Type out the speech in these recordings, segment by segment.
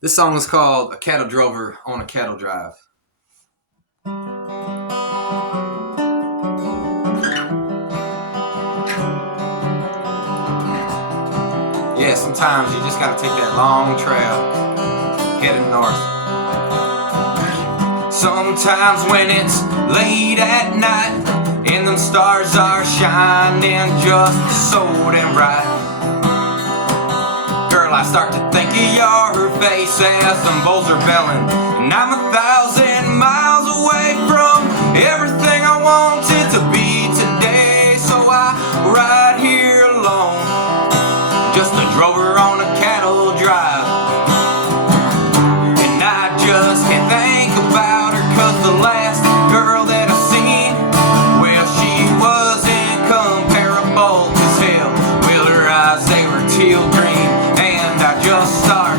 This song is called A Cattle Drover on a Cattle Drive. Yeah, sometimes you just gotta take that long trail heading north. Sometimes when it's late at night and them stars are shining just so damn bright, girl, I start to think of your face as them bulls are belling, and I'm 1,000 miles away from everything I wanted to be today. So I ride here alone, just a drover on a cattle drive, and I just can't think about her, 'cause the last girl that I seen, well, she wasn't comparable, 'cause hell, well, her eyes, they were teal green, and I just start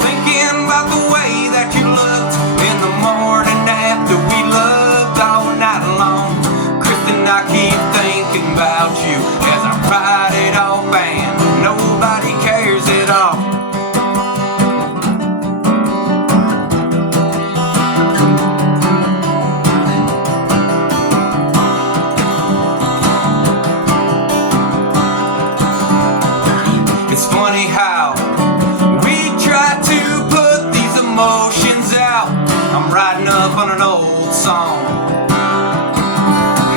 thinking about the way that you looked in the morning after we loved all night long. Kristen, I keep thinking about you as I ride it off, and nobody cares at all. It's funny how we try to put these emotions out. I'm riding up on an old song.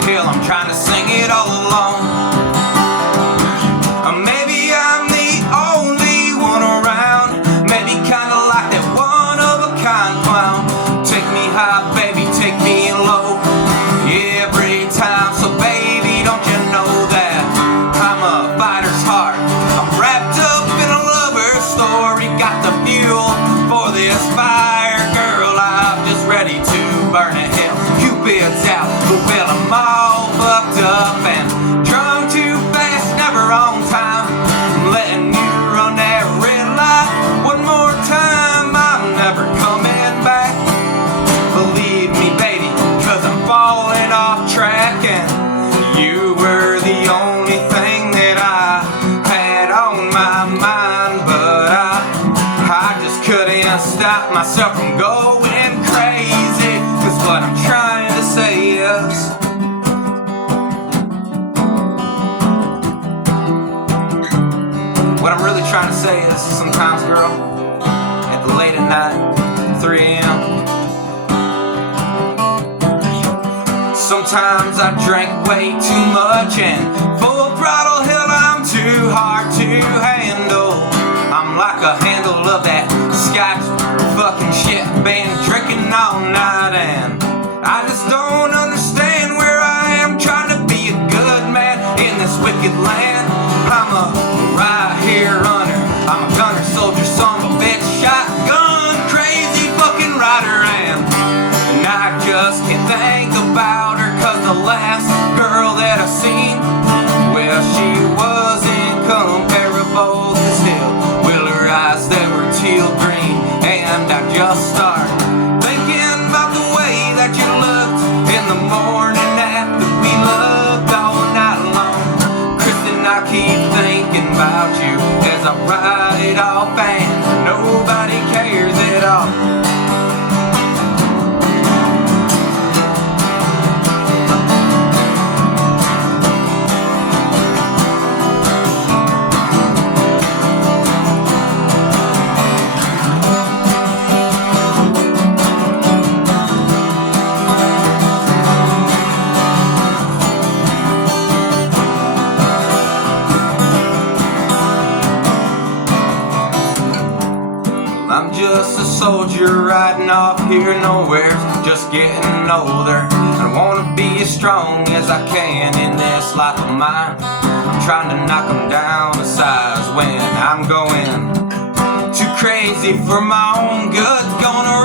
Hell, I'm trying to sing it all alone. Maybe I'm the only one around. Maybe kinda like that one-of-a-kind clown. Take me high, baby, take me low, every time. So baby, don't you know that I'm a fighter's heart? I'm wrapped up in a lover's story. Got the fuel for this fire, girl, I'm just ready to burn it. Hell, Cupid's out, but well, I'm all fucked up and drunk too fast, never on time. I'm letting you run that red light one more time. I'm never coming back, believe me, baby, 'cause I'm falling off track, and you were the only thing that I had on my mind. But I just couldn't stop myself from going crazy, 'cause what I'm trying to say is, what I'm really trying to say is, sometimes, girl, at the late at night, 3 a.m., sometimes I drank way too much, and full throttle, hell, I'm too hard to handle. I'm like a handle of that scotch fucking shit, been drinking all night, and I just don't understand where I am, trying to be a good man in this wicked land. I'm a right here runner, I'm a gunner, soldier, son of a bitch, shotgun, crazy fucking rider, and I just can't think about her, 'cause the last girl that I seen, well, she wasn't comparable, 'cause hell, well, her eyes, they were teal green, and I just start thinking about the way that you looked in the morning after we loved all night long. Kristen, I keep thinking about you as I ride it off, and nobody cares at all. I'm just a soldier riding off here nowhere, just getting older. I wanna be as strong as I can in this life of mine. I'm trying to knock them down to size when I'm going too crazy for my own good. Gonna